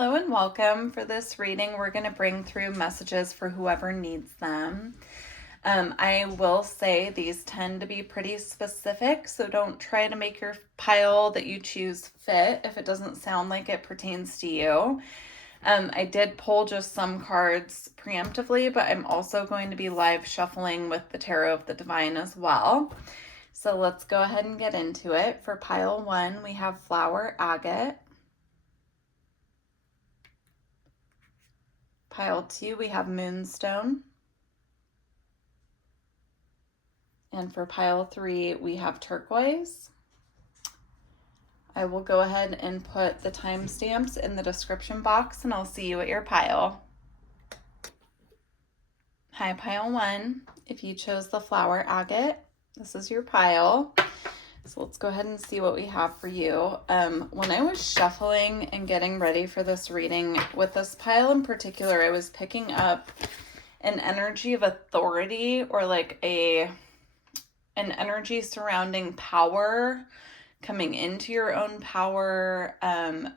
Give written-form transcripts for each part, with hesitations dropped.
Hello and welcome. For this reading, we're going to bring through messages for whoever needs them. I will say these tend to be pretty specific, so don't try to make your pile that you choose fit if it doesn't sound like it pertains to you. I did pull just some cards preemptively, but I'm also going to be live shuffling with the Tarot of the Divine as well. So let's go ahead and get into it. For pile 1, we have Flower Agate. Pile 2, we have Moonstone. And for pile 3, we have Turquoise. I will go ahead and put the timestamps in the description box, and I'll see you at your pile. Hi, pile 1. If you chose the Flower Agate, this is your pile. So let's go ahead and see what we have for you. When I was shuffling and getting ready for this reading, with this pile in particular, I was picking up an energy of authority, or like an energy surrounding power, coming into your own power,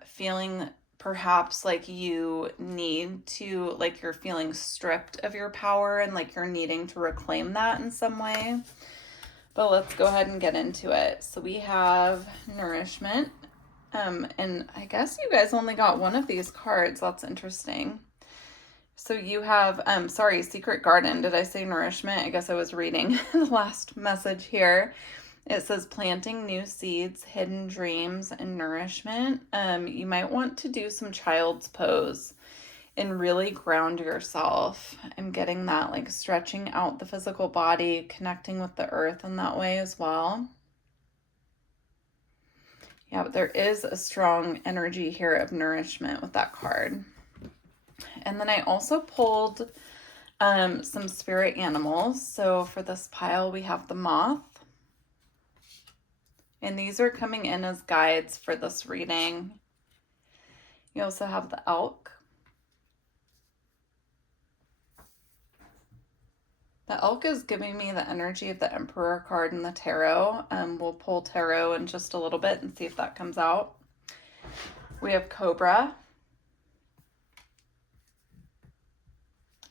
feeling perhaps like you need to, like you're feeling stripped of your power and like you're needing to reclaim that in some way. But let's go ahead and get into it. So we have Nourishment. And I guess you guys only got one of these cards. That's interesting. So you have, Secret Garden. Did I say Nourishment? I guess I was reading the last message here. It says planting new seeds, hidden dreams, and nourishment. You might want to do some child's pose and really ground yourself. I'm getting that, like stretching out the physical body, connecting with the earth in that way as well. Yeah, but there is a strong energy here of nourishment with that card. And then I also pulled some spirit animals. So for this pile, we have the moth. And these are coming in as guides for this reading. You also have the elk. The elk is giving me the energy of the Emperor card in the tarot. We'll pull tarot in just a little bit and see if that comes out. We have Cobra.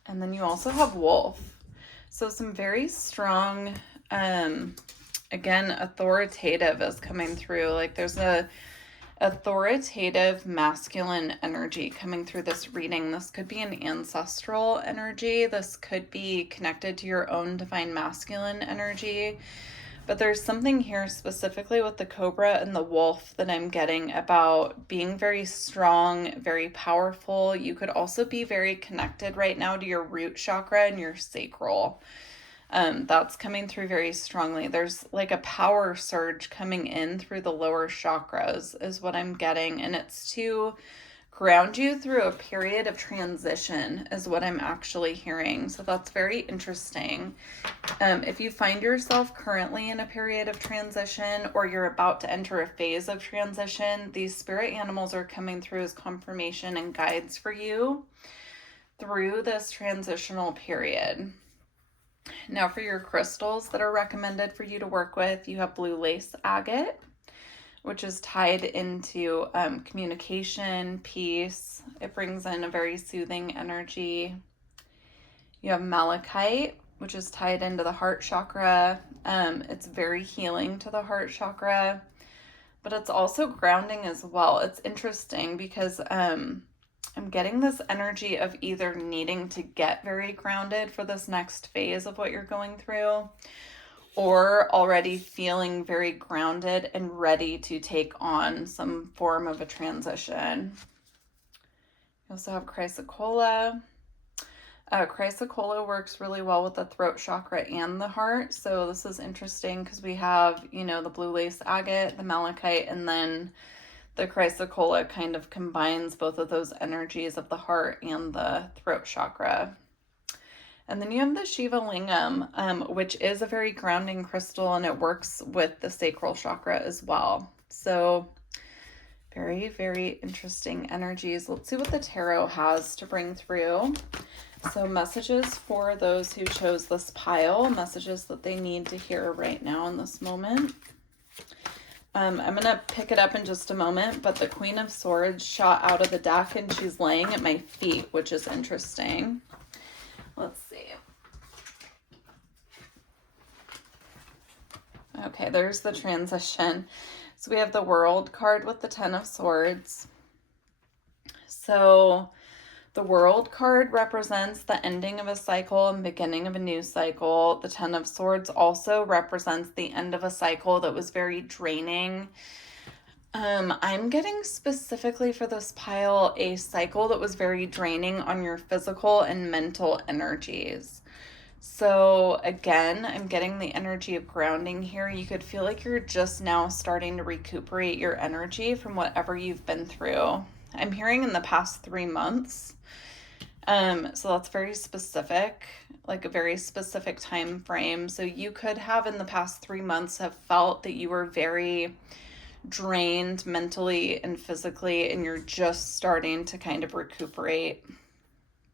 And then you also have Wolf. So some very strong, again, authoritative is coming through. Like there's a authoritative masculine energy coming through this reading. This could be an ancestral energy. This could be connected to your own divine masculine energy. But there's something here specifically with the Cobra and the Wolf that I'm getting about being very strong, very powerful. You could also be very connected right now to your root chakra and your sacral. That's coming through very strongly. There's like a power surge coming in through the lower chakras is what I'm getting. And it's to ground you through a period of transition is what I'm actually hearing. So that's very interesting. If you find yourself currently in a period of transition, or you're about to enter a phase of transition, these spirit animals are coming through as confirmation and guides for you through this transitional period. Now for your crystals that are recommended for you to work with, you have blue lace agate, which is tied into communication, peace. It brings in a very soothing energy. You have malachite, which is tied into the heart chakra. It's very healing to the heart chakra, but it's also grounding as well. It's interesting because I'm getting this energy of either needing to get very grounded for this next phase of what you're going through, or already feeling very grounded and ready to take on some form of a transition. You also have chrysocolla. Chrysocolla works really well with the throat chakra and the heart. So this is interesting because we have, the blue lace agate, the malachite, and then the chrysocolla kind of combines both of those energies of the heart and the throat chakra. And then you have the Shiva Lingam, which is a very grounding crystal, and it works with the sacral chakra as well. So very, very interesting energies. Let's see what the tarot has to bring through. So messages for those who chose this pile, messages that they need to hear right now in this moment. I'm going to pick it up in just a moment, but the Queen of Swords shot out of the deck and she's laying at my feet, which is interesting. Let's see. Okay, there's the transition. So we have the World card with the Ten of Swords. So the World card represents the ending of a cycle and beginning of a new cycle. The Ten of Swords also represents the end of a cycle that was very draining. I'm getting specifically for this pile a cycle that was very draining on your physical and mental energies. So again, I'm getting the energy of grounding here. You could feel like you're just now starting to recuperate your energy from whatever you've been through. I'm hearing in the past 3 months. So that's very specific, like a very specific time frame. So you could have in the past 3 months have felt that you were very drained mentally and physically, and you're just starting to kind of recuperate.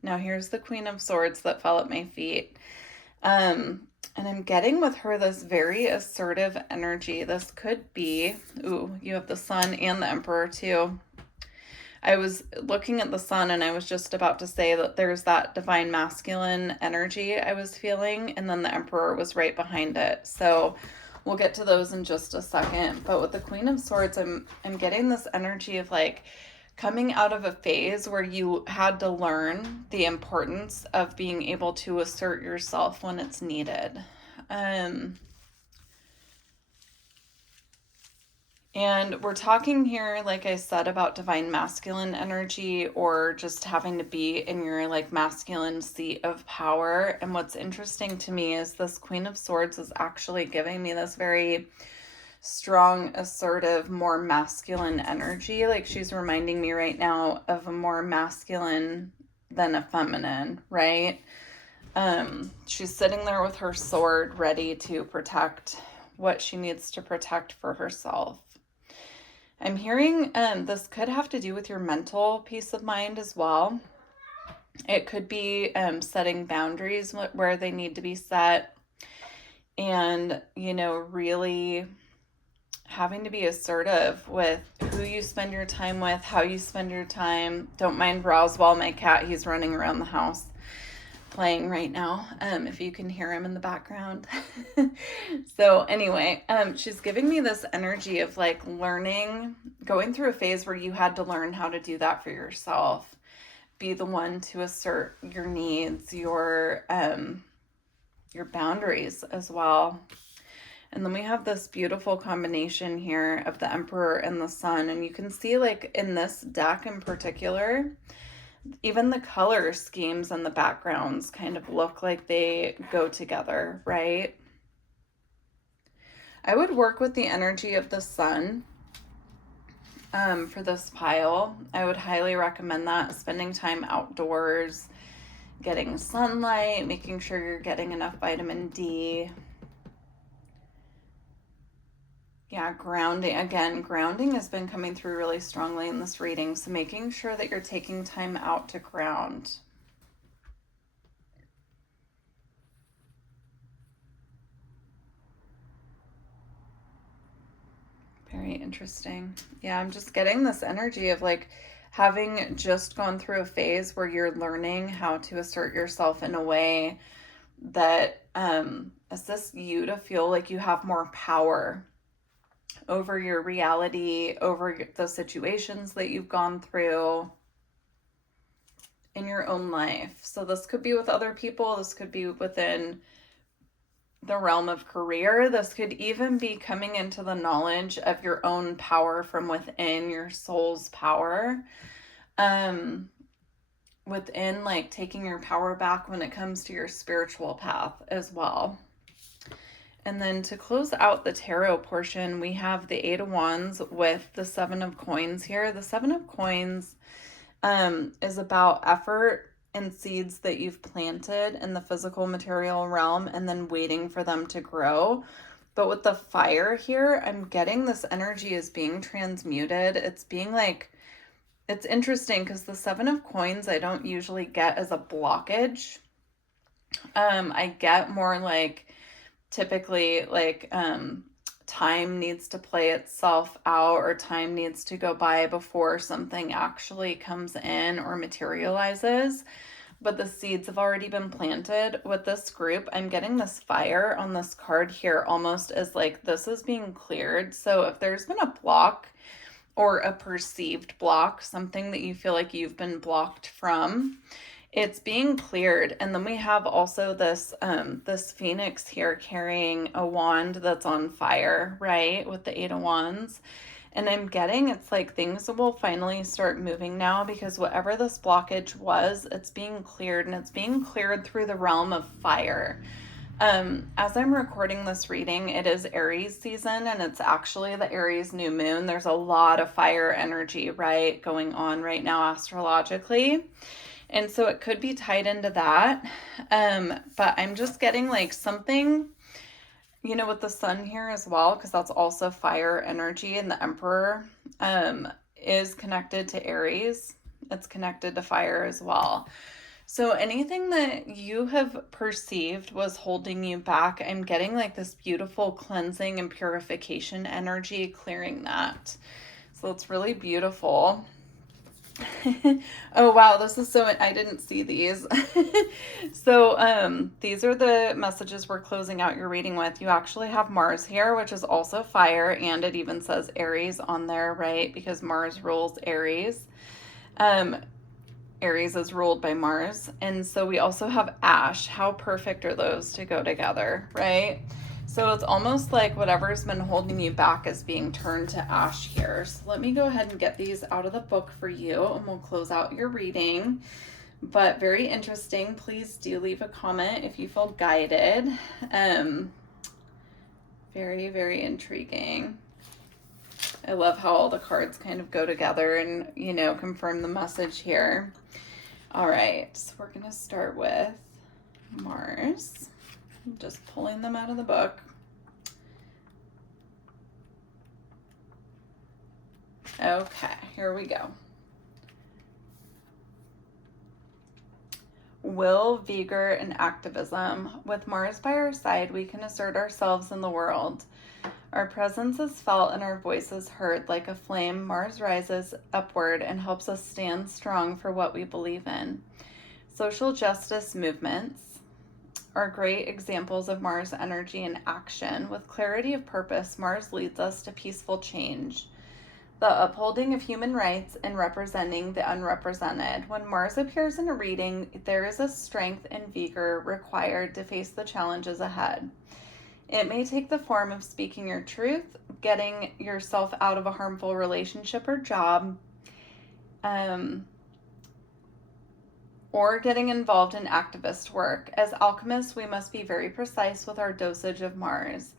Now here's the Queen of Swords that fell at my feet. And I'm getting with her this very assertive energy. This could be, ooh, you have the Sun and the Emperor too. I was looking at the Sun and I was just about to say that there's that divine masculine energy I was feeling, and then the Emperor was right behind it. So we'll get to those in just a second. But with the Queen of Swords, I'm getting this energy of like coming out of a phase where you had to learn the importance of being able to assert yourself when it's needed. And we're talking here, like I said, about divine masculine energy or just having to be in your like masculine seat of power. And what's interesting to me is this Queen of Swords is actually giving me this very strong, assertive, more masculine energy. Like she's reminding me right now of a more masculine than a feminine, right? She's sitting there with her sword ready to protect what she needs to protect for herself. I'm hearing this could have to do with your mental peace of mind as well. It could be setting boundaries where they need to be set, and, you know, really having to be assertive with who you spend your time with, how you spend your time. Don't mind Roswell, my cat. He's running around the house playing right now, if you can hear him in the background. So anyway, she's giving me this energy of like learning, going through a phase where you had to learn how to do that for yourself. Be the one to assert your needs, your boundaries as well. And then we have this beautiful combination here of the Emperor and the Sun. And you can see like in this deck in particular, even the color schemes and the backgrounds kind of look like they go together, right? I would work with the energy of the Sun for this pile. I would highly recommend that. Spending time outdoors, getting sunlight, making sure you're getting enough vitamin D. Yeah, grounding. Again, grounding has been coming through really strongly in this reading. So making sure that you're taking time out to ground. Very interesting. Yeah, I'm just getting this energy of like having just gone through a phase where you're learning how to assert yourself in a way that assists you to feel like you have more power over your reality, over the situations that you've gone through in your own life. So this could be with other people. This could be within the realm of career. This could even be coming into the knowledge of your own power from within, your soul's power. Within like taking your power back when it comes to your spiritual path as well. And then to close out the tarot portion, we have the Eight of Wands with the Seven of Coins here. The Seven of Coins is about effort and seeds that you've planted in the physical material realm and then waiting for them to grow. But with the fire here, I'm getting this energy is being transmuted. It's being like, it's interesting because the Seven of Coins I don't usually get as a blockage. I get more like typically like time needs to play itself out, or time needs to go by before something actually comes in or materializes. But the seeds have already been planted. With this group, I'm getting this fire on this card here, almost as like this is being cleared. So if there's been a block or a perceived block, something that you feel like you've been blocked from, it's being cleared. And then we have also this this phoenix here carrying a wand that's on fire, right, with the 8 of Wands. And I'm getting it's like things will finally start moving now, because whatever this blockage was, it's being cleared, and it's being cleared through the realm of fire. As I'm recording this reading, it is Aries season, and it's actually the Aries new moon. There's a lot of fire energy, right, going on right now astrologically. And so it could be tied into that. But I'm just getting like something, you know, with the sun here as well, because that's also fire energy, and the Emperor is connected to Aries. It's connected to fire as well. So anything that you have perceived was holding you back, I'm getting like this beautiful cleansing and purification energy clearing that. So it's really beautiful. Oh wow, this is so, I didn't see these. So these are the messages we're closing out your reading with. You actually have Mars here, which is also fire, and it even says Aries on there, right? Because Mars rules Aries. Aries is ruled by Mars. And so we also have ash. How perfect are those to go together, right? So it's almost like whatever's been holding you back is being turned to ash here. So let me go ahead and get these out of the book for you, and we'll close out your reading. But very interesting. Please do leave a comment if you feel guided. Very, very intriguing. I love how all the cards kind of go together and, you know, confirm the message here. All right, so we're going to start with Mars. I'm just pulling them out of the book. Okay, here we go. Will, vigor, and activism. With Mars by our side, we can assert ourselves in the world. Our presence is felt and our voices heard. Like a flame, Mars rises upward and helps us stand strong for what we believe in. Social justice movements are great examples of Mars energy in action. With clarity of purpose, Mars leads us to peaceful change, the upholding of human rights, and representing the unrepresented. When Mars appears in a reading, there is a strength and vigor required to face the challenges ahead. It may take the form of speaking your truth, getting yourself out of a harmful relationship or job, or getting involved in activist work. As alchemists, we must be very precise with our dosage of Mars.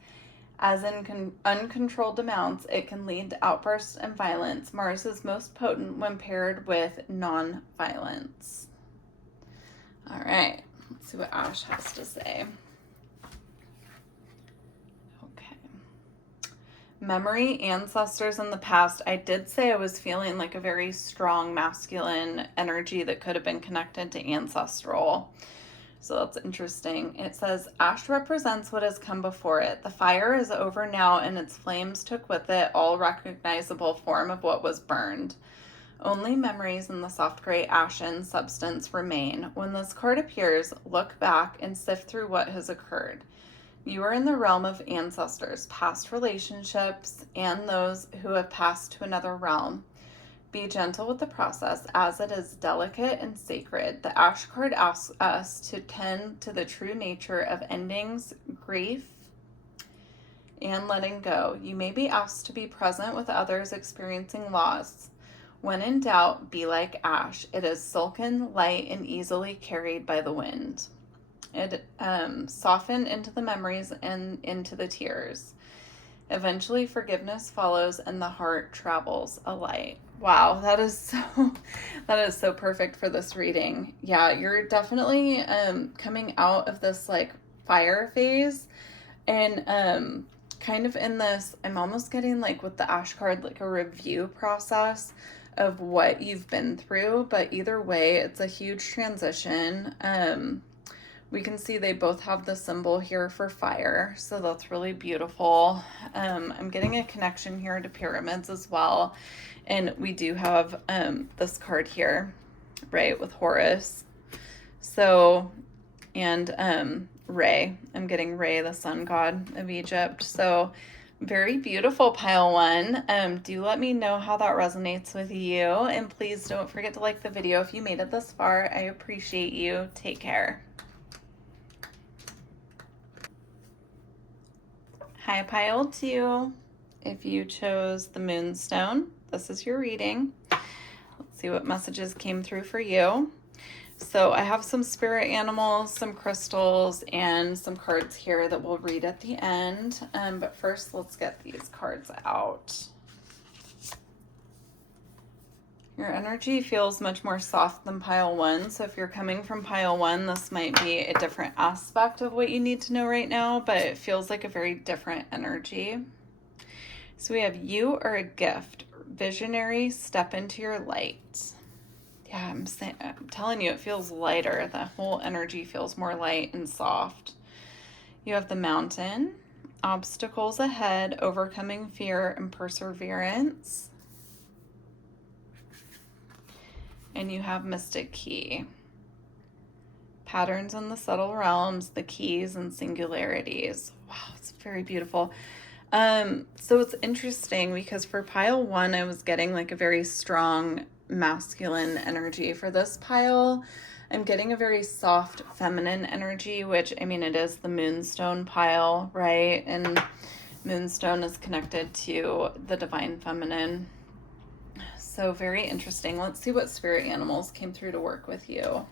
As in uncontrolled amounts, it can lead to outbursts and violence. Mars is most potent when paired with non-violence. All right, let's see what Ash has to say. Memory, ancestors in the past. I did say I was feeling like a very strong masculine energy that could have been connected to ancestral. So that's interesting. It says, ash represents what has come before it. The fire is over now, and its flames took with it all recognizable form of what was burned. Only memories in the soft gray ashen substance remain. When this card appears, look back and sift through what has occurred. You are in the realm of ancestors, past relationships, and those who have passed to another realm. Be gentle with the process, as it is delicate and sacred. The Ash card asks us to tend to the true nature of endings, grief, and letting go. You may be asked to be present with others experiencing loss. When in doubt, be like ash. It is silken, light, and easily carried by the wind. It soften into the memories and into the tears. Eventually, forgiveness follows, and the heart travels alight. Wow, that is so perfect for this reading. Yeah, you're definitely coming out of this like fire phase, and kind of in this, I'm almost getting like with the Ash card like a review process of what you've been through. But either way, it's a huge transition. We can see they both have the symbol here for fire, so that's really beautiful. I'm getting a connection here to pyramids as well, and we do have this card here, right, with Horus. So, and Re, I'm getting Re, the sun god of Egypt. So very beautiful, pile one. Do let me know how that resonates with you, and please don't forget to like the video if you made it this far. I appreciate you. Take care. Hi, pile two. If you chose the moonstone, this is your reading. Let's see what messages came through for you. So I have some spirit animals, some crystals, and some cards here that we'll read at the end. But first, let's get these cards out. Your energy feels much more soft than pile one. So if you're coming from pile one, this might be a different aspect of what you need to know right now, but it feels like a very different energy. So we have you are a gift. Visionary, step into your light. Yeah, I'm telling you, it feels lighter. The whole energy feels more light and soft. You have the mountain, obstacles ahead, overcoming fear and perseverance. And you have mystic key. Patterns in the subtle realms, the keys and singularities. Wow, it's very beautiful. So it's interesting because for pile one, I was getting like a very strong masculine energy. For this pile, I'm getting a very soft feminine energy, which, I mean, it is the moonstone pile, right? And moonstone is connected to the divine feminine. So very interesting. Let's see what spirit animals came through to work with you.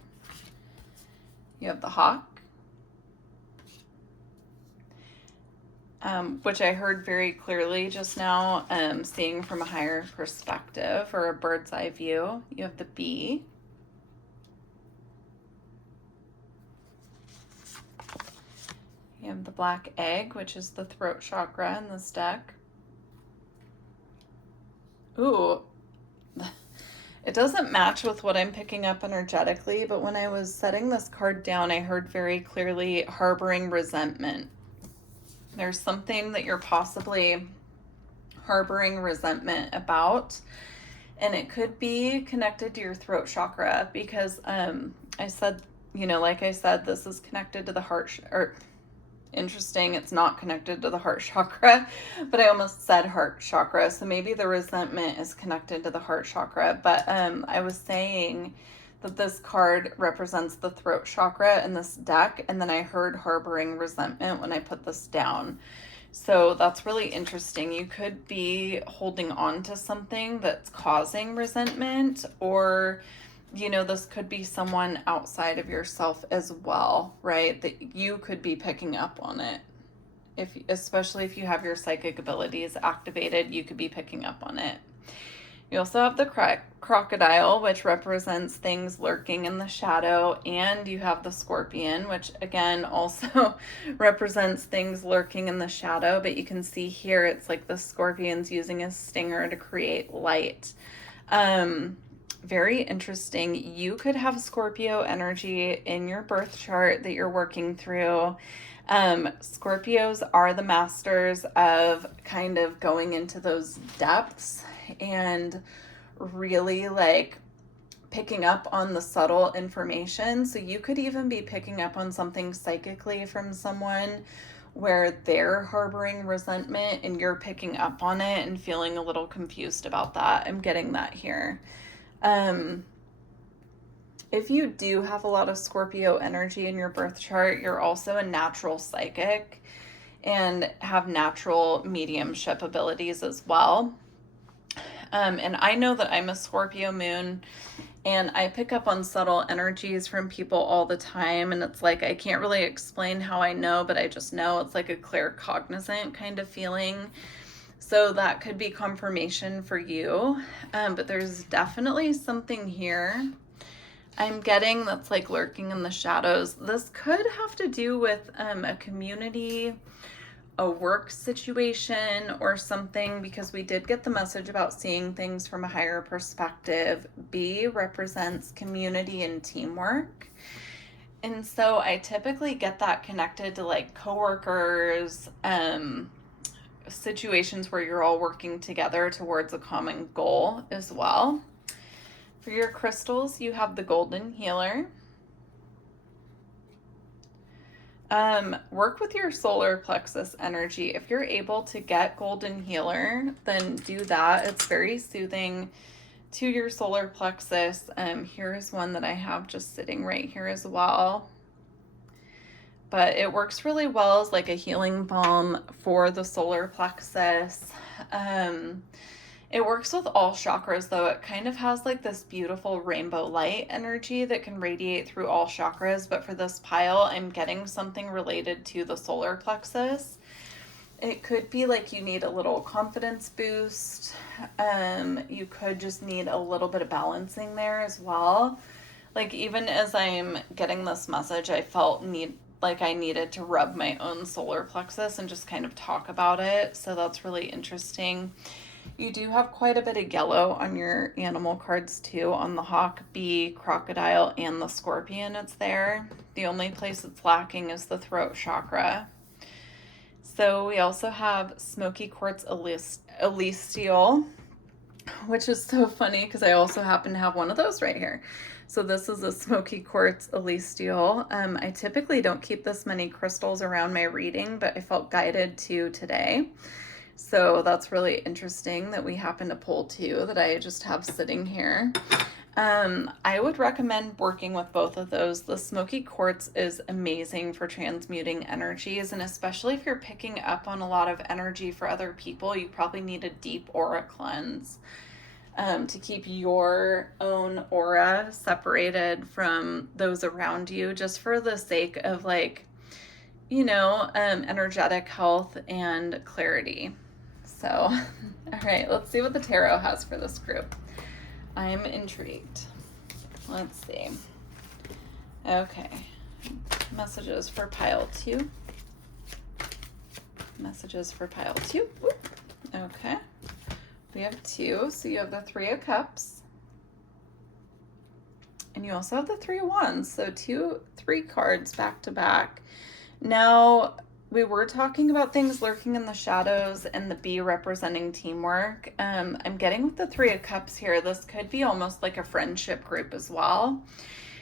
You have the hawk, which I heard very clearly just now, seeing from a higher perspective or a bird's eye view. You have the bee. You have the black egg, which is the throat chakra in this deck. Ooh, it doesn't match with what I'm picking up energetically, but when I was setting this card down, I heard very clearly harboring resentment. There's something that you're possibly harboring resentment about, and it could be connected to your throat chakra because I said, like I said, this is connected to the heart, or interesting, it's not connected to the heart chakra, but I almost said heart chakra, so maybe the resentment is connected to the heart chakra. But I was saying that this card represents the throat chakra in this deck, and then I heard harboring resentment when I put this down. So that's really interesting. You could be holding on to something that's causing resentment, or this could be someone outside of yourself as well, right? That you could be picking up on it. Especially if you have your psychic abilities activated, you could be picking up on it. You also have the crocodile, which represents things lurking in the shadow, and you have the scorpion, which again also represents things lurking in the shadow, but you can see here it's like the scorpion's using a stinger to create light. Very interesting. You could have Scorpio energy in your birth chart that you're working through. Scorpios are the masters of kind of going into those depths and really like picking up on the subtle information. So you could even be picking up on something psychically from someone where they're harboring resentment and you're picking up on it and feeling a little confused about that. I'm getting that here. If you do have a lot of Scorpio energy in your birth chart, you're also a natural psychic and have natural mediumship abilities as well. And I know that I'm a Scorpio moon, and I pick up on subtle energies from people all the time. And it's like, I can't really explain how I know, but I just know it's like a claircognizant kind of feeling. So that could be confirmation for you. But there's definitely something here I'm getting that's like lurking in the shadows. This could have to do with a community, a work situation, or something, because we did get the message about seeing things from a higher perspective. B represents community and teamwork. And so I typically get that connected to like coworkers, situations where you're all working together towards a common goal as well. For your crystals, you have the golden healer. Work with your solar plexus energy. If you're able to get golden healer, then do that. It's very soothing to your solar plexus. Here's one that I have just sitting right here as well. But it works really well as like a healing balm for the solar plexus. It works with all chakras though. It kind of has like this beautiful rainbow light energy that can radiate through all chakras. But for this pile, I'm getting something related to the solar plexus. It could be like you need a little confidence boost. You could just need a little bit of balancing there as well. Like even as I'm getting this message, I felt like I needed to rub my own solar plexus and just kind of talk about it. So that's really interesting. You do have quite a bit of yellow on your animal cards too, on the hawk, bee, crocodile, and the scorpion. It's there. The only place it's lacking is the throat chakra. So we also have smoky quartz elestial, which is so funny because I also happen to have one of those right here. So this is a smoky quartz elestial. I typically don't keep this many crystals around my reading, but I felt guided to today. So that's really interesting that we happen to pull two that I just have sitting here. I would recommend working with both of those. The smoky quartz is amazing for transmuting energies, and especially if you're picking up on a lot of energy for other people, you probably need a deep aura cleanse to keep your own aura separated from those around you, just for the sake of like, you know, energetic health and clarity. So, all right, let's see what the tarot has for this group. I'm intrigued. Let's see. Okay. Messages for pile 2. Messages for pile 2. Oop. Okay. We have 2. So you have the 3 of Cups. And you also have the 3 of Wands. So 3 cards back to back. Now, we were talking about things lurking in the shadows and the bee representing teamwork. I'm getting with the 3 of Cups here. This could be almost like a friendship group as well.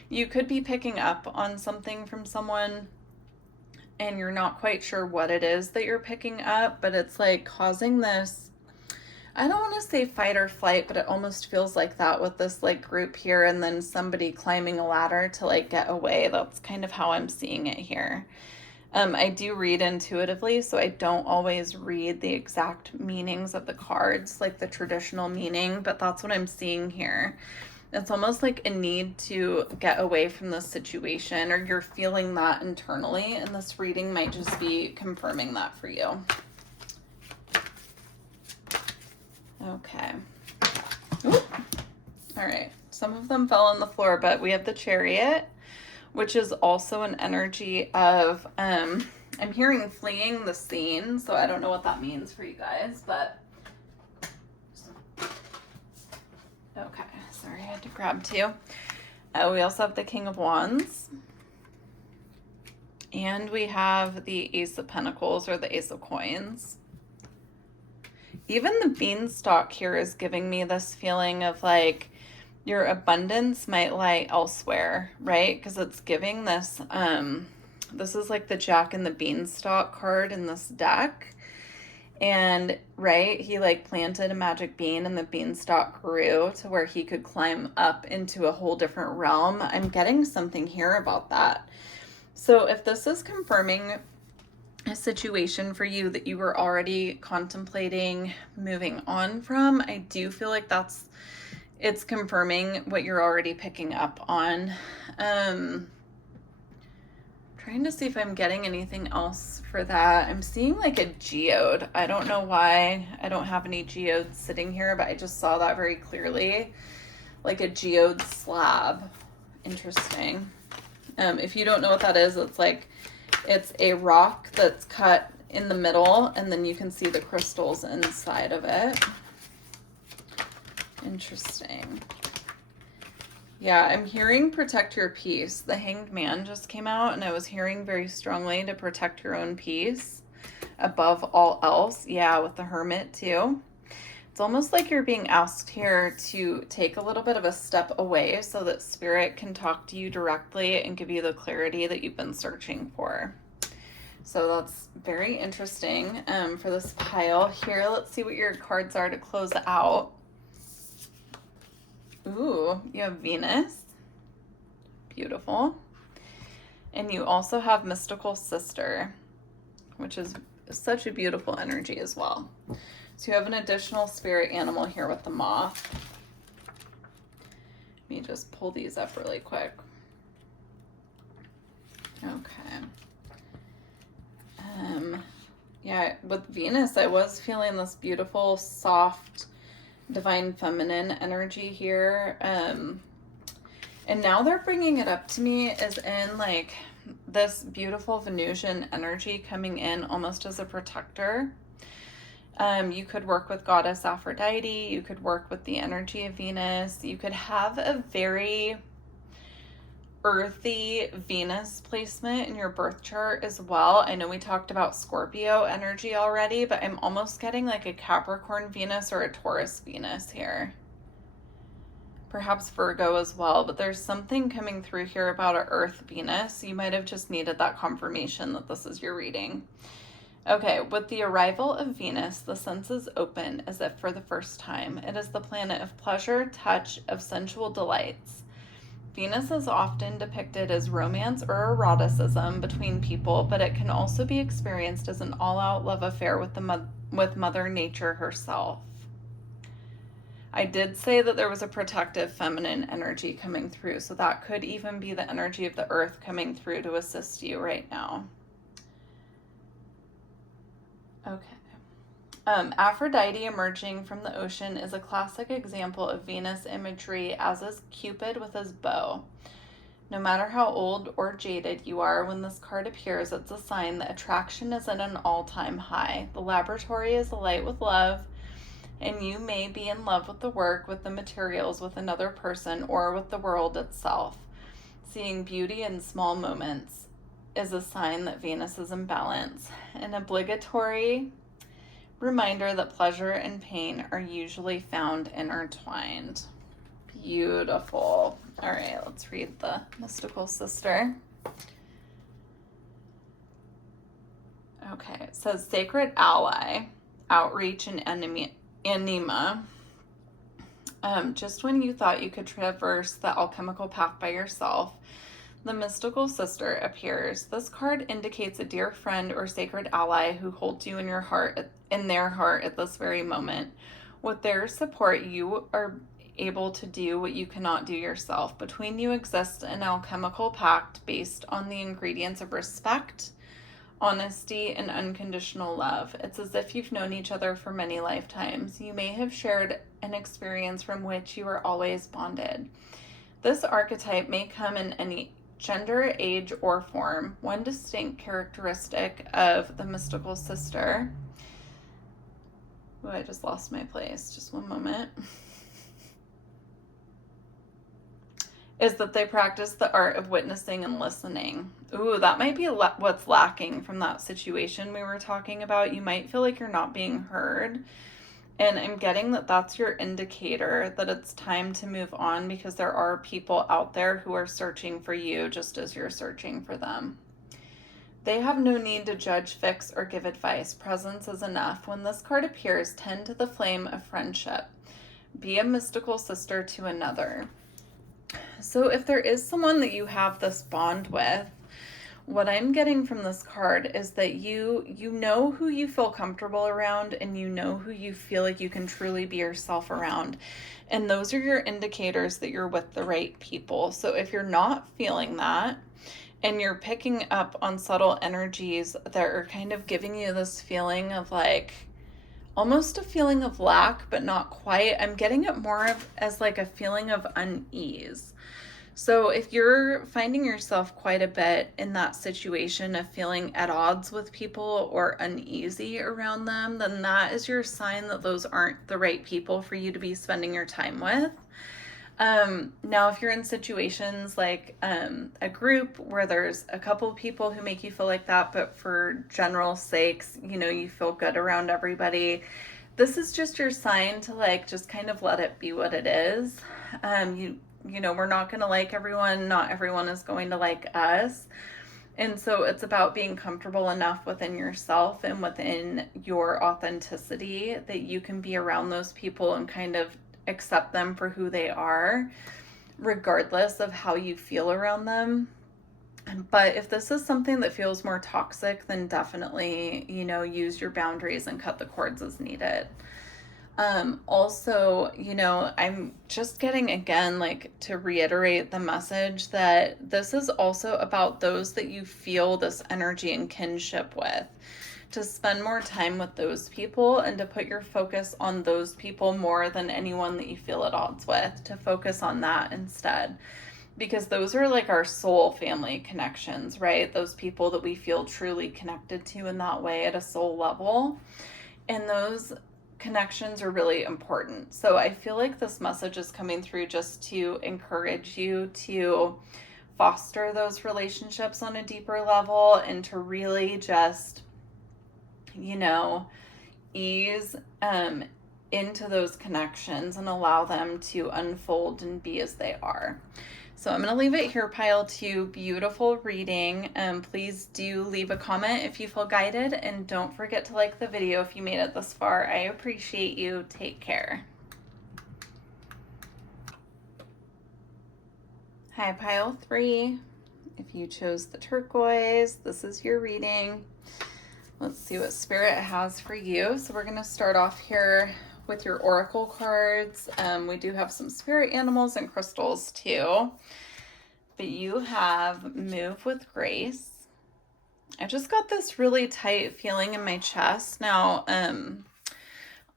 You could be picking up on something from someone and you're not quite sure what it is that you're picking up, but it's like causing this, I don't want to say fight or flight, but it almost feels like that with this like group here and then somebody climbing a ladder to like get away. That's kind of how I'm seeing it here. I do read intuitively, so I don't always read the exact meanings of the cards, like the traditional meaning, but that's what I'm seeing here. It's almost like a need to get away from this situation, or you're feeling that internally, and this reading might just be confirming that for you. Okay. Ooh. All right. Some of them fell on the floor, but we have the Chariot, which is also an energy of, I'm hearing fleeing the scene, so I don't know what that means for you guys, but, okay, sorry, I had to grab 2. We also have the King of Wands, and we have the Ace of Pentacles, or the Ace of Coins. Even the Beanstalk here is giving me this feeling of like, your abundance might lie elsewhere, right? Because it's giving this, this is like the Jack and the Beanstalk card in this deck. And, right, he like planted a magic bean and the beanstalk grew to where he could climb up into a whole different realm. I'm getting something here about that. So if this is confirming a situation for you that you were already contemplating moving on from, I do feel like it's confirming what you're already picking up on. Trying to see if I'm getting anything else for that. I'm seeing like a geode. I don't know why I don't have any geodes sitting here, but I just saw that very clearly. Like a geode slab. Interesting. If you don't know what that is, it's a rock that's cut in the middle and then you can see the crystals inside of it. Interesting. Yeah, I'm hearing protect your peace. The Hanged Man just came out, and I was hearing very strongly to protect your own peace above all else. Yeah, with the Hermit too. It's almost like you're being asked here to take a little bit of a step away so that Spirit can talk to you directly and give you the clarity that you've been searching for. So that's very interesting for this pile here. Let's see what your cards are to close out. Ooh, you have Venus. Beautiful. And you also have Mystical Sister, which is such a beautiful energy as well. So you have an additional spirit animal here with the moth. Let me just pull these up really quick. Okay. Yeah, with Venus, I was feeling this beautiful, soft, divine feminine energy here. And now they're bringing it up to me as in like this beautiful Venusian energy coming in almost as a protector. You could work with Goddess Aphrodite. You could work with the energy of Venus. You could have a very earthy Venus placement in your birth chart as well. I know we talked about Scorpio energy already, but I'm almost getting like a Capricorn Venus or a Taurus Venus here. Perhaps Virgo as well, but there's something coming through here about an Earth Venus. You might have just needed that confirmation that this is your reading. Okay, with the arrival of Venus, the senses open as if for the first time. It is the planet of pleasure, touch, of sensual delights. Venus is often depicted as romance or eroticism between people, but it can also be experienced as an all-out love affair with Mother Nature herself. I did say that there was a protective feminine energy coming through, so that could even be the energy of the earth coming through to assist you right now. Okay. Aphrodite emerging from the ocean is a classic example of Venus imagery, as is Cupid with his bow. No matter how old or jaded you are, when this card appears, it's a sign that attraction is at an all-time high. The laboratory is alight with love, and you may be in love with the work, with the materials, with another person, or with the world itself. Seeing beauty in small moments is a sign that Venus is in balance. An obligatory reminder that pleasure and pain are usually found intertwined. Beautiful. All right, let's read the Mystical Sister. Okay, it says Sacred Ally, Outreach and Anima. Just when you thought you could traverse the alchemical path by yourself, the Mystical Sister appears. This card indicates a dear friend or sacred ally who holds you in their heart at this very moment. With their support, you are able to do what you cannot do yourself. Between you exists an alchemical pact based on the ingredients of respect, honesty, and unconditional love. It's as if you've known each other for many lifetimes. You may have shared an experience from which you are always bonded. This archetype may come in any gender, age, or form. One distinct characteristic of the Mystical Sister. Oh, I just lost my place. Just one moment. Is that they practice the art of witnessing and listening. Ooh, that might be what's lacking from that situation we were talking about. You might feel like you're not being heard. And I'm getting that that's your indicator that it's time to move on, because there are people out there who are searching for you just as you're searching for them. They have no need to judge, fix, or give advice. Presence is enough. When this card appears, tend to the flame of friendship. Be a mystical sister to another. So if there is someone that you have this bond with, what I'm getting from this card is that you know who you feel comfortable around, and you know who you feel like you can truly be yourself around. And those are your indicators that you're with the right people. So if you're not feeling that, and you're picking up on subtle energies that are kind of giving you this feeling of like, almost a feeling of lack, but not quite. I'm getting it more of as like a feeling of unease. So if you're finding yourself quite a bit in that situation of feeling at odds with people or uneasy around them, then that is your sign that those aren't the right people for you to be spending your time with. Now, if you're in situations like a group where there's a couple people who make you feel like that, but for general sakes, you know, you feel good around everybody, this is just your sign to like just kind of let it be what it is. You know, we're not going to like everyone. Not everyone is going to like us. And so it's about being comfortable enough within yourself and within your authenticity that you can be around those people and kind of accept them for who they are, regardless of how you feel around them. But if this is something that feels more toxic, then definitely, you know, use your boundaries and cut the cords as needed. Also, you know, I'm just getting again, like to reiterate the message that this is also about those that you feel this energy and kinship with, to spend more time with those people and to put your focus on those people more than anyone that you feel at odds with, to focus on that instead. Because those are like our soul family connections, right? Those people that we feel truly connected to in that way at a soul level. And those connections are really important. So I feel like this message is coming through just to encourage you to foster those relationships on a deeper level and to really just, you know, ease into those connections and allow them to unfold and be as they are. So I'm going to leave it here, pile 2. Beautiful reading. Please do leave a comment if you feel guided, and don't forget to like the video if you made it this far. I appreciate you. Take care. Hi, pile 3. If you chose the turquoise, this is your reading. Let's see what Spirit has for you. So we're going to start off here with your oracle cards. We do have some spirit animals and crystals too. But you have Move with Grace. I just got this really tight feeling in my chest. Now,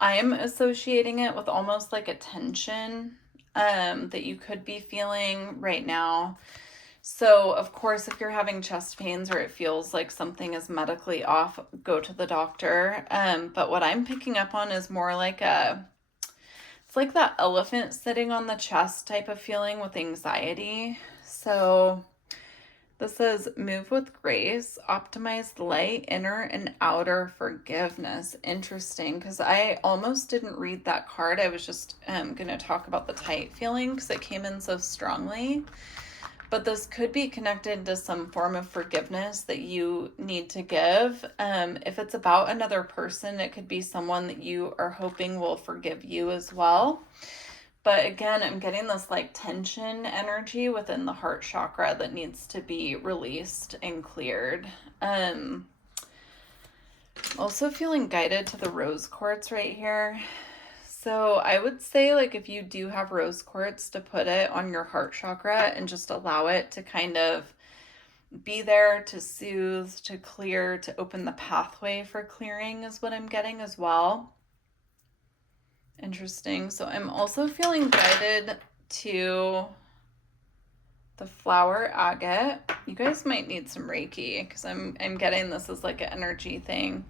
I'm associating it with almost like a tension that you could be feeling right now. So, of course, if you're having chest pains or it feels like something is medically off, go to the doctor. But what I'm picking up on is more like it's like that elephant sitting on the chest type of feeling with anxiety. So this says, Move with Grace, optimized light, inner and outer forgiveness. Interesting, because I almost didn't read that card. I was just going to talk about the tight feeling because it came in so strongly. But this could be connected to some form of forgiveness that you need to give. If it's about another person, it could be someone that you are hoping will forgive you as well. But again, I'm getting this like tension energy within the heart chakra that needs to be released and cleared. Also feeling guided to the rose quartz right here. So I would say, like, if you do have rose quartz, to put it on your heart chakra and just allow it to kind of be there to soothe, to clear, to open the pathway for clearing is what I'm getting as well. Interesting. So I'm also feeling guided to the flower agate. You guys might need some Reiki because I'm getting this as like an energy thing.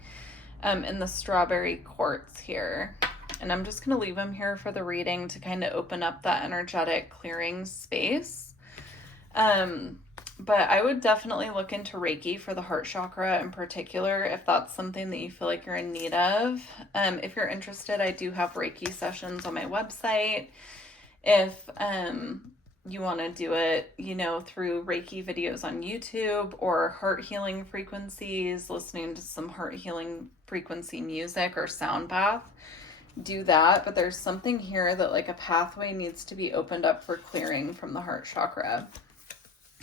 In the strawberry quartz here. And I'm just going to leave them here for the reading to kind of open up that energetic clearing space. But I would definitely look into Reiki for the heart chakra in particular, if that's something that you feel like you're in need of. If you're interested, I do have Reiki sessions on my website. If you want to do it, you know, through Reiki videos on YouTube or heart healing frequencies, listening to some heart healing frequency music or sound bath, do that. But there's something here that like a pathway needs to be opened up for clearing from the heart chakra.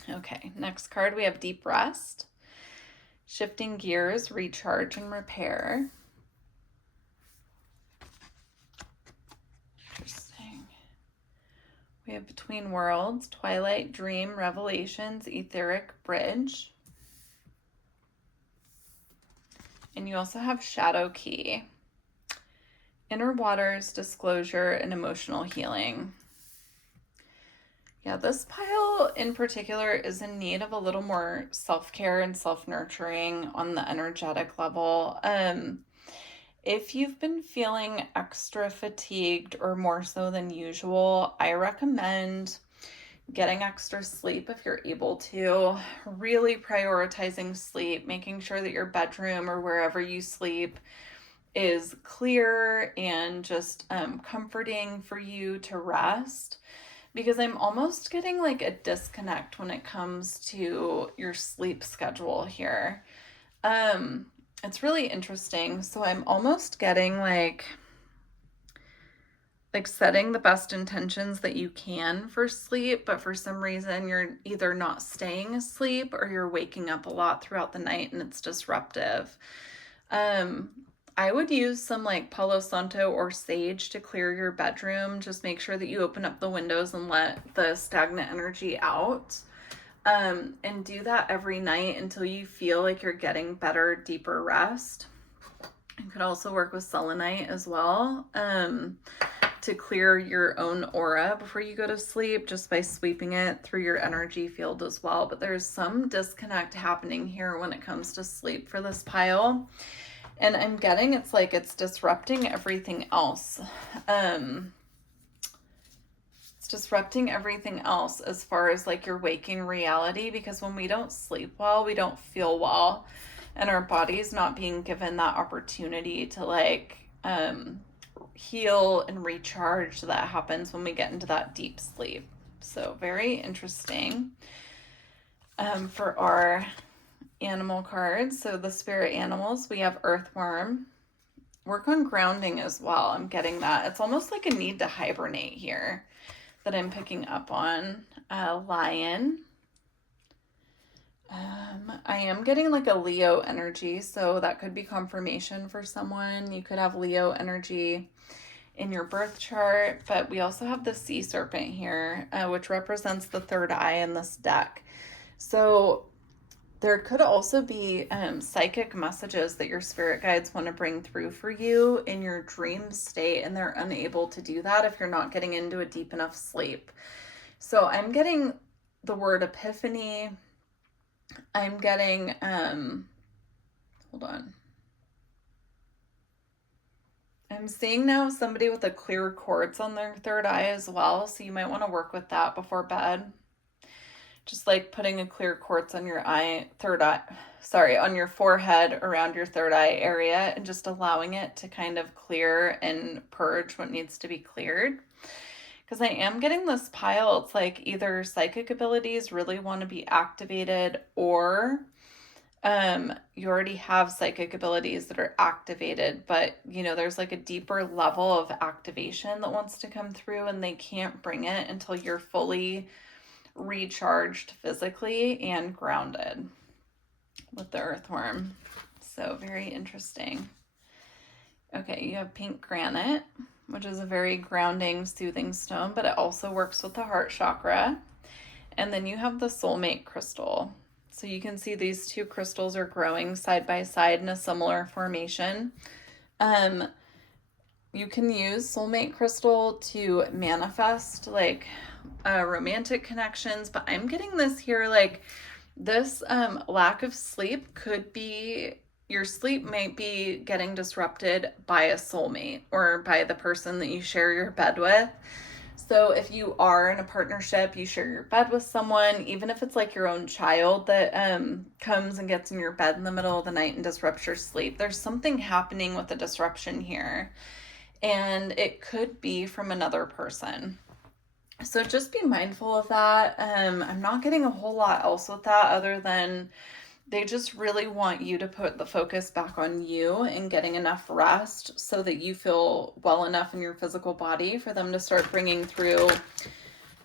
Okay, next card we have Deep Rest, Shifting Gears, Recharge and Repair. Interesting. We have Between Worlds, Twilight, Dream, Revelations, Etheric Bridge. And you also have Shadow Key, Inner Waters, Disclosure, and Emotional Healing. Yeah, this pile in particular is in need of a little more self-care and self-nurturing on the energetic level. if you've been feeling extra fatigued or more so than usual, I recommend getting extra sleep if you're able to, really prioritizing sleep, making sure that your bedroom or wherever you sleep is clear and just comforting for you to rest, because I'm almost getting like a disconnect when it comes to your sleep schedule here. It's really interesting. So I'm almost getting like setting the best intentions that you can for sleep, but for some reason you're either not staying asleep or you're waking up a lot throughout the night and it's disruptive. I would use some like Palo Santo or sage to clear your bedroom. Just make sure that you open up the windows and let the stagnant energy out. And do that every night until you feel like you're getting better, deeper rest. You could also work with selenite as well, to clear your own aura before you go to sleep, just by sweeping it through your energy field as well. But there's some disconnect happening here when it comes to sleep for this pile. And I'm getting it's like it's disrupting everything else. It's disrupting everything else as far as like your waking reality, because when we don't sleep well, we don't feel well. And our body's not being given that opportunity to like heal and recharge that happens when we get into that deep sleep. So very interesting. For our animal cards, so the spirit animals, we have earthworm. Work on grounding as well. I'm getting that. It's almost like a need to hibernate here that I'm picking up on. Lion. I am getting like a Leo energy, so that could be confirmation for someone. You could have Leo energy in your birth chart, but we also have the sea serpent here, which represents the third eye in this deck. So there could also be psychic messages that your spirit guides want to bring through for you in your dream state, and they're unable to do that if you're not getting into a deep enough sleep. So I'm getting the word epiphany. I'm getting, hold on. I'm seeing now somebody with a clear quartz on their third eye as well, so you might want to work with that before bed. Just like putting a clear quartz on your on your forehead around your third eye area, and just allowing it to kind of clear and purge what needs to be cleared. Because I am getting this pile, it's like either psychic abilities really want to be activated, or you already have psychic abilities that are activated, but you know, there's like a deeper level of activation that wants to come through, and they can't bring it until you're fully recharged physically and grounded with the earthworm. So very interesting. Okay, you have pink granite, which is a very grounding, soothing stone, but it also works with the heart chakra. And then you have the soulmate crystal. So you can see these two crystals are growing side by side in a similar formation. You can use soulmate crystal to manifest like romantic connections, but I'm getting this here, like this lack of sleep could be, your sleep might be getting disrupted by a soulmate or by the person that you share your bed with. So if you are in a partnership, you share your bed with someone, even if it's like your own child that comes and gets in your bed in the middle of the night and disrupts your sleep, there's something happening with the disruption here. And it could be from another person. So just be mindful of that. I'm not getting a whole lot else with that other than they just really want you to put the focus back on you and getting enough rest so that you feel well enough in your physical body for them to start bringing through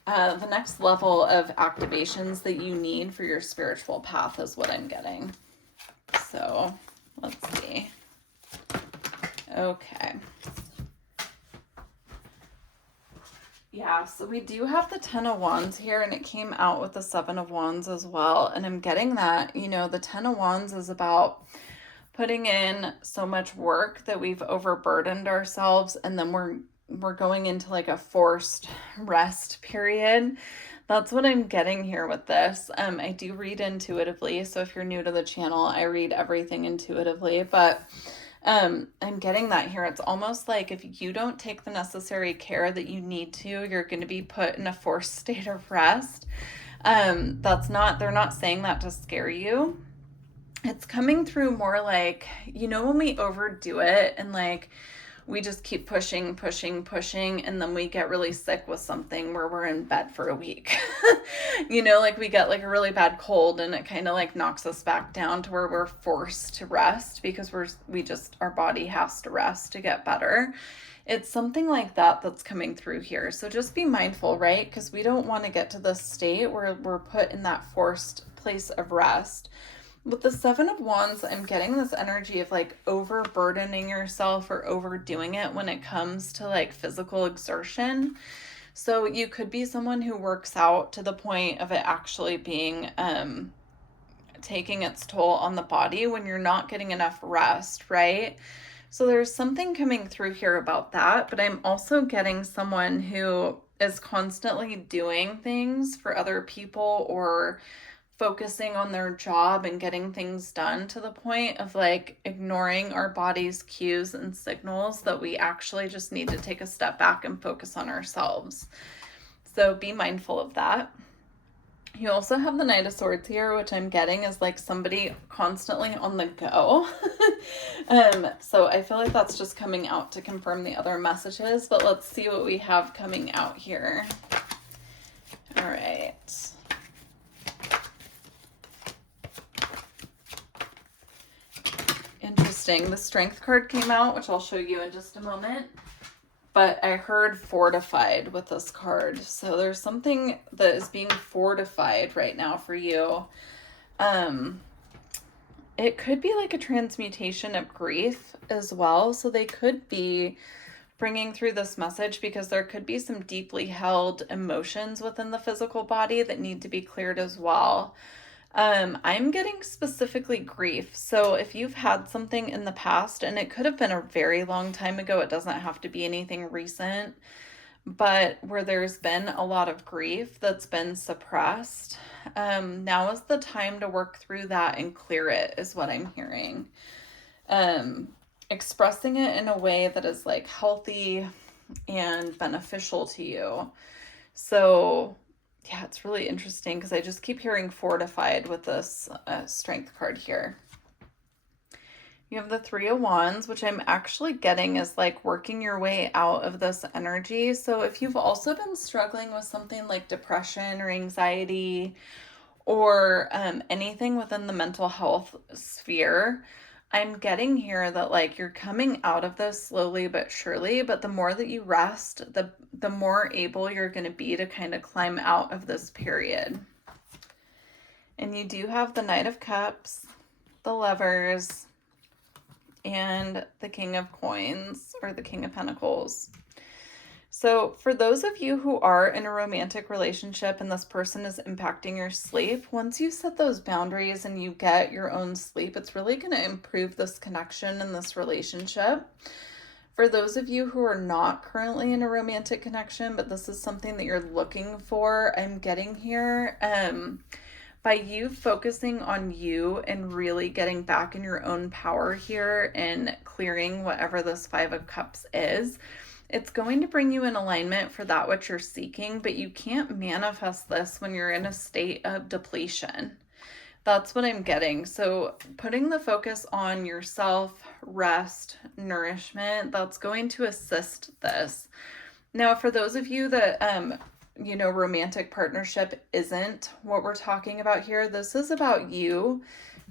the next level of activations that you need for your spiritual path is what I'm getting. So let's see. Okay. Yeah, so we do have the 10 of Wands here, and it came out with the 7 of Wands as well. And I'm getting that, you know, the 10 of Wands is about putting in so much work that we've overburdened ourselves, and then we're going into like a forced rest period. That's what I'm getting here with this. I do read intuitively, so if you're new to the channel, I read everything intuitively, but I'm getting that here. It's almost like if you don't take the necessary care that you need to, you're going to be put in a forced state of rest. They're not saying that to scare you. It's coming through more like, when we overdo it and like we just keep pushing, pushing, pushing, and then we get really sick with something where we're in bed for a week. Like we get like a really bad cold and it kind of like knocks us back down to where we're forced to rest because our body has to rest to get better. It's something like that that's coming through here. So just be mindful, right? Because we don't want to get to this state where we're put in that forced place of rest. With the Seven of Wands, I'm getting this energy of like overburdening yourself or overdoing it when it comes to like physical exertion. So you could be someone who works out to the point of it actually being taking its toll on the body when you're not getting enough rest, right? So there's something coming through here about that, but I'm also getting someone who is constantly doing things for other people or focusing on their job and getting things done to the point of like ignoring our body's cues and signals that we actually just need to take a step back and focus on ourselves. So be mindful of that. You also have the Knight of Swords here, which I'm getting is like somebody constantly on the go. So I feel like that's just coming out to confirm the other messages, but let's see what we have coming out here. All right. Interesting. The Strength card came out, which I'll show you in just a moment. But I heard fortified with this card. So there's something that is being fortified right now for you. It could be like a transmutation of grief as well. So they could be bringing through this message because there could be some deeply held emotions within the physical body that need to be cleared as well. I'm getting specifically grief. So if you've had something in the past, and it could have been a very long time ago, it doesn't have to be anything recent, but where there's been a lot of grief that's been suppressed, now is the time to work through that and clear it, is what I'm hearing. Expressing it in a way that is like healthy and beneficial to you. So yeah, it's really interesting because I just keep hearing fortified with this Strength card here. You have the Three of Wands, which I'm actually getting is like working your way out of this energy. So if you've also been struggling with something like depression or anxiety or anything within the mental health sphere, I'm getting here that like you're coming out of this slowly but surely, but the more that you rest, the more able you're going to be to kind of climb out of this period. And you do have the Knight of Cups, the Lovers, and the King of Coins or the King of Pentacles. So for those of you who are in a romantic relationship and this person is impacting your sleep, once you set those boundaries and you get your own sleep, it's really going to improve this connection and this relationship. For those of you who are not currently in a romantic connection, but this is something that you're looking for, I'm getting here, by you focusing on you and really getting back in your own power here and clearing whatever this Five of Cups is, it's going to bring you in alignment for that which you're seeking, but you can't manifest this when you're in a state of depletion. That's what I'm getting. So putting the focus on yourself, rest, nourishment, that's going to assist this. Now, for those of you that, romantic partnership isn't what we're talking about here, this is about you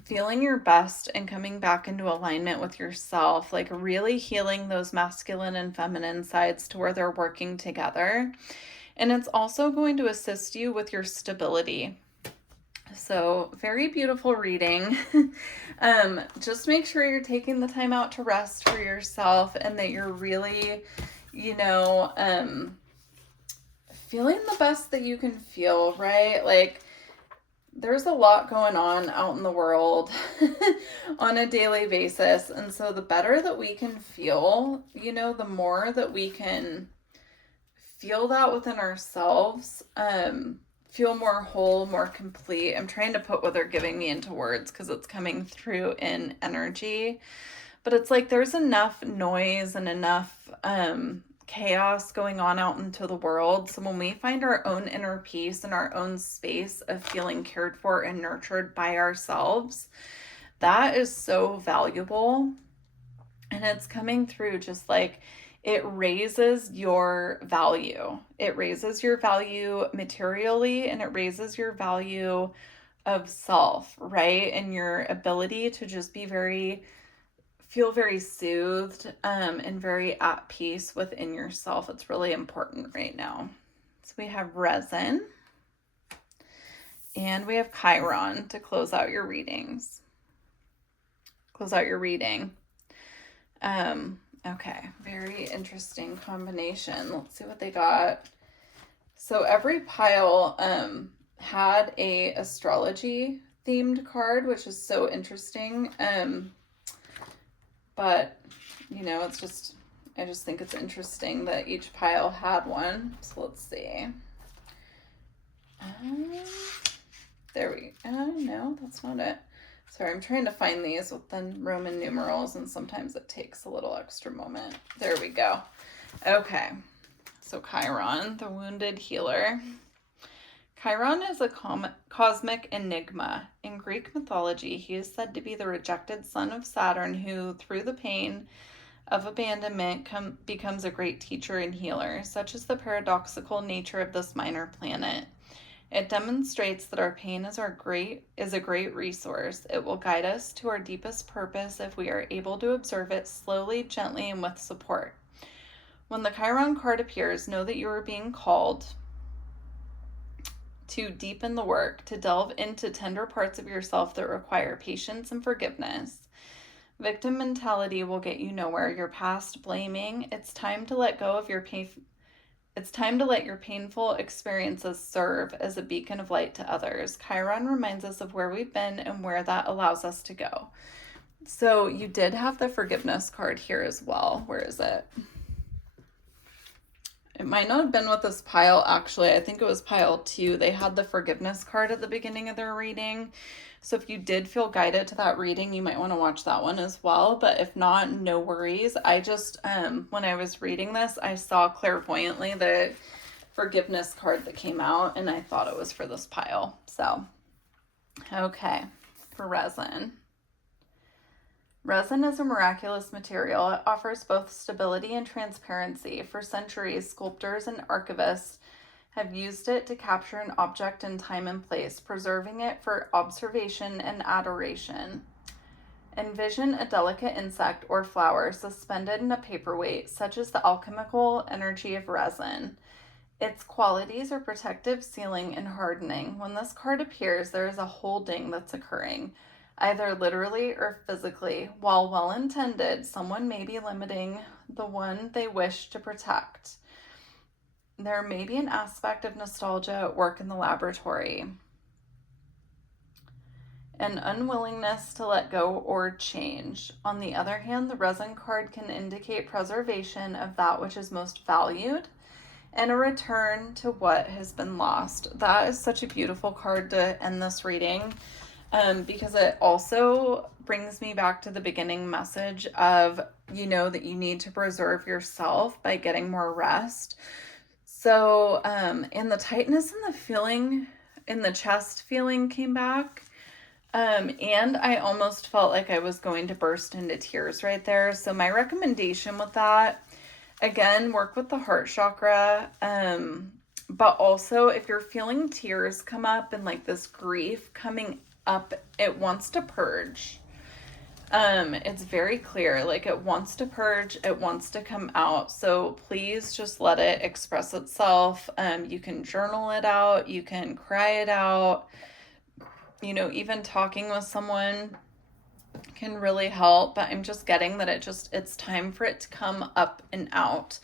feeling your best and coming back into alignment with yourself, like really healing those masculine and feminine sides to where they're working together. And it's also going to assist you with your stability. So very beautiful reading. Just make sure you're taking the time out to rest for yourself and that you're really, feeling the best that you can feel, right? Like there's a lot going on out in the world on a daily basis. And so the better that we can feel, the more that we can feel that within ourselves, feel more whole, more complete. I'm trying to put what they're giving me into words because it's coming through in energy. But it's like there's enough noise and enough chaos going on out into the world. So when we find our own inner peace and our own space of feeling cared for and nurtured by ourselves, that is so valuable. And it's coming through just like it raises your value. It raises your value materially, and it raises your value of self, right? And your ability to just be feel very soothed and very at peace within yourself. It's really important right now. So we have resin and we have Chiron to close out your readings. Close out your reading. Okay, very interesting combination. Let's see what they got. So every pile had a astrology themed card, which is so interesting. But you know, it's just, I just think it's interesting that each pile had one. So let's see. There we no, that's not it. Sorry, I'm trying to find these with the Roman numerals, and sometimes it takes a little extra moment. There we go. Okay, so Chiron, the wounded healer. Chiron is a cosmic enigma. In Greek mythology, he is said to be the rejected son of Saturn who, through the pain of abandonment, becomes a great teacher and healer. Such is the paradoxical nature of this minor planet. It demonstrates that our pain is a great resource. It will guide us to our deepest purpose if we are able to observe it slowly, gently, and with support. When the Chiron card appears, know that you are being called to deepen the work, to delve into tender parts of yourself that require patience and forgiveness. Victim mentality will get you nowhere. Your past blaming. It's time to let go of your pain. It's time to let your painful experiences serve as a beacon of light to others. Chiron reminds us of where we've been and where that allows us to go. So you did have the forgiveness card here as well. Where is it? It might not have been with this pile, actually. I think it was pile 2. They had the forgiveness card at the beginning of their reading. So if you did feel guided to that reading, you might want to watch that one as well. But if not, no worries. I just, when I was reading this, I saw clairvoyantly the forgiveness card that came out, and I thought it was for this pile. So, okay, for resin. Resin is a miraculous material. It offers both stability and transparency. For centuries, sculptors and archivists have used it to capture an object in time and place, preserving it for observation and adoration. Envision a delicate insect or flower suspended in a paperweight, such as the alchemical energy of resin. Its qualities are protective, sealing, and hardening. When this card appears, there is a holding that's occurring, either literally or physically. While well-intended, someone may be limiting the one they wish to protect. There may be an aspect of nostalgia at work in the laboratory. An unwillingness to let go or change. On the other hand, the resin card can indicate preservation of that which is most valued and a return to what has been lost. That is such a beautiful card to end this reading, because it also brings me back to the beginning message of, you know, that you need to preserve yourself by getting more rest. So, and the tightness and the feeling in the chest feeling came back. And I almost felt like I was going to burst into tears right there. So my recommendation with that, again, work with the heart chakra. But also if you're feeling tears come up and like this grief coming up, it wants to purge. It's very clear, like it wants to purge, it wants to come out. So please just let it express itself. You can journal it out, you can cry it out, you know, even talking with someone can really help. But I'm just getting that it's time for it to come up and out.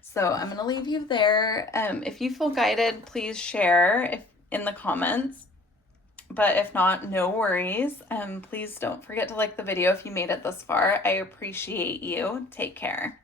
So I'm going to leave you there. If you feel guided, please share in the comments. But if not, no worries. Please don't forget to like the video if you made it this far. I appreciate you. Take care.